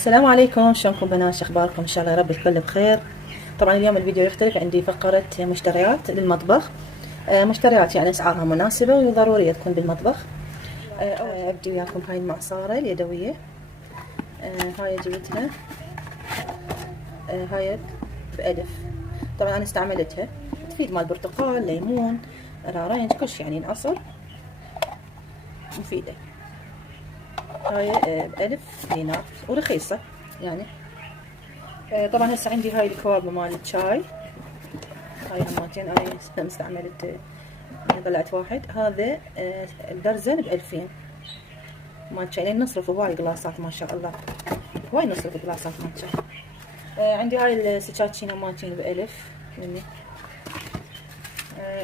السلام عليكم، شلونكم بنات؟ شو اخباركم؟ ان شاء الله يا رب الكل بخير. طبعا اليوم الفيديو يختلف، عندي فقرة مشتريات للمطبخ. مشتريات يعني اسعارها مناسبة وضرورية تكون بالمطبخ. ابدي وياكم هاي المعصارة اليدوية. هاي جبتها، هاي بألف. طبعا انا استعملتها، تفيد مال برتقال، ليمون، رارنج، كل شيء يعني العصر مفيدة. هاي بألف دينار ورخيصة يعني. طبعا هسه عندي هاي الكواب مال الشاي، هاي همتين انا استعملت، طلعت واحد. هذا الدرزن ب2000 مال شاي، لان نصرف هواي قلاصات ما شاء الله، هواي نصرف قلاصات مال شاي. عندي هاي السكاكين همتين ب1000 مني.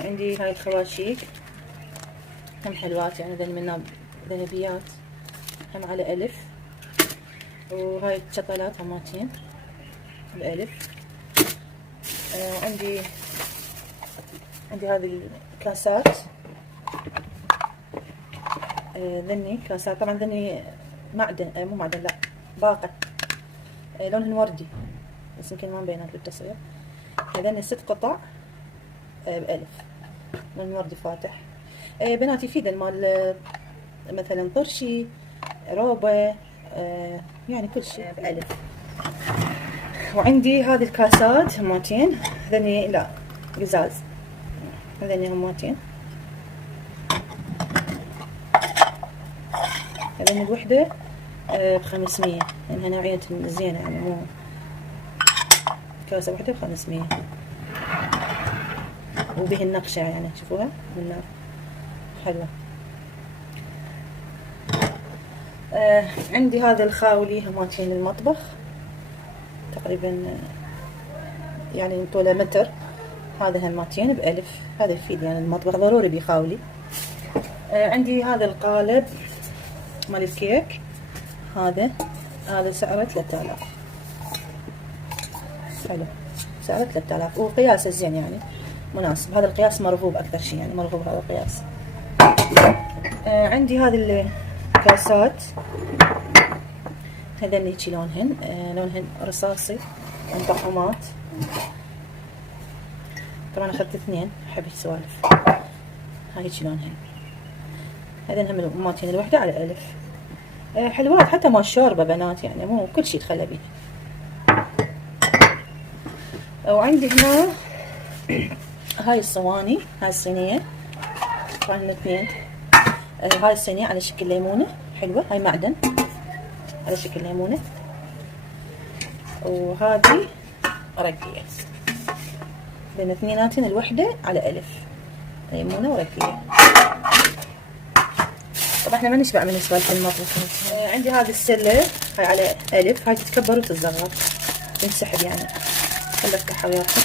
عندي هاي الخواشيق هم حلوات يعني، ذني منها ذهبيات هم على 1000. وهاي الشطلات همتين ب1000. عندي هذه الكاسات، ذني كاسات. طبعا ذني معدن، مو معدن، لا باقة، لونهن وردي بس يمكن ما مبينات بالتصوير. ذني 6 قطع ب1000، لون وردي فاتح. بنات يفيد المال، مثلا طرشي، روبة، يعني كل شيء ب1000. وعندي هذه الكاسات همتين، ذني لا قزاز، هذني همتين. هذني الوحدة ب500، لأنها نوعية زينة يعني، مو كاسة وحدة ب500. وبه النقشة يعني، تشوفوها من حلوة. عندي هذا الخاولي همتين للمطبخ، تقريبا يعني طوله متر. هذا همتين ب1000، هذا يفيد يعني المطبخ، ضروري بخاولي. عندي هذا القالب مال الكيك، هذا سعره 3000، حلو، سعره 3000 وقياسه زين يعني مناسب. هذا القياس مرغوب اكثر شيء يعني، مرغوب هذا القياس. عندي هذه الكاسات، هذني هيجي لونهن رصاصي مطعمات. طبعا اخذت 2، احب السوالف. هاي هيجي لونهن، هذين هم الأماتين الوحدة على 1000. حلوات حتى مال شوربة بنات يعني، مو كل شيء تخلى بيه. وعندي هنا هاي الصواني، هاي الصينية، طبعا 2. هاي الصينية على شكل ليمونة، حلوة، هاي معدن على شكل ليمونة. وهذه رقية، بين اثنيناتن الوحدة على 1000، ليمونة ورقية. طبعا احنا ما نشبع من سوالف المطبخ. عندي هذه السلة، هاي على 1000، هاي تتكبر وتتصغر، تنسحب يعني. خلي افتحها وياكم.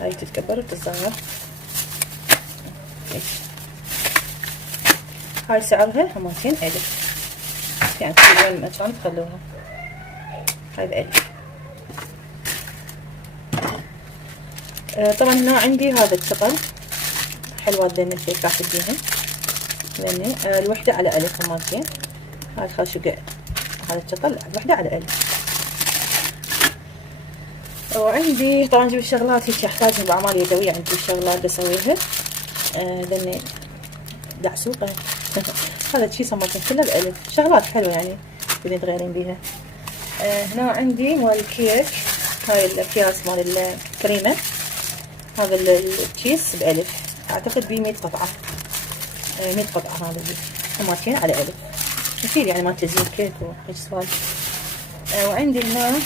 هاي تتكبر وتتصغر. هاي سعرها همتين 1000 يعني، تخلون مكان تخلوها. هاي ب1000. طبعا هنا عندي هذا الشطل، حلوات ذني الكيكات تديهن ذني، الوحدة على 1000 همتين. هاي خاشقة، هذا الشطل الوحدة على 1000. وعندي طبعا جبت الشغلات هيك احتاجها باعمال يدوية، عندي شغلات بسويها. ذني دعسوقة هذا الشيء همتين كله ب1000. شغلات حلوة يعني تقدرين تغيرين بيها. هنا عندي مال الكيك، هاي الاكياس مال الكريمة، هذا الكيس ب1000، اعتقد بيه 100 قطعة، 100 قطعة. هذا همتين على 1000، يفيد يعني ما تزين كيك وهيك سوالف. وعندي هنا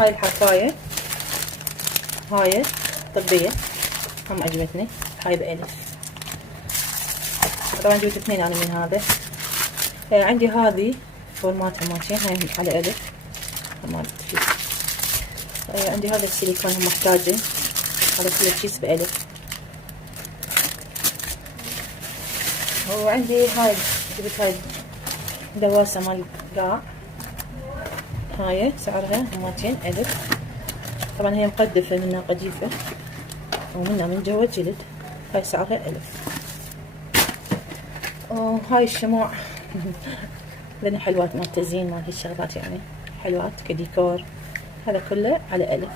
هاي الحرفاية، هاي طبية، هم عجبتني، هاي ب1000. طبعا جبت 2 يعني من هذا. عندي هذه فورمات همتين، هاي على 1000 همات. عندي هذا السيليكون هم محتاجه، هذا كله كيس ب1000. وعندي هاي جبت هاي دواسة مال قاع، هاي سعرها همتين 1000. طبعا هي مقدفة، منها قديفة ومنها من جوا جلد، هاي سعرها 1000. وهاي الشموع لأن حلوات مال تزيين مال هالشغلات يعني، حلوات كديكور. هذا كله على 1000.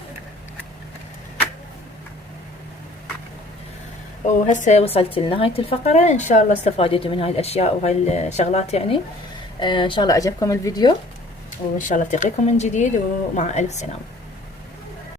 وهسه وصلت لنهاية الفقرة. إن شاء الله استفادتوا من هاي الأشياء وهاي الشغلات يعني. إن شاء الله عجبكم الفيديو، وإن شاء الله التقيكم من جديد، ومع ألف سلامة.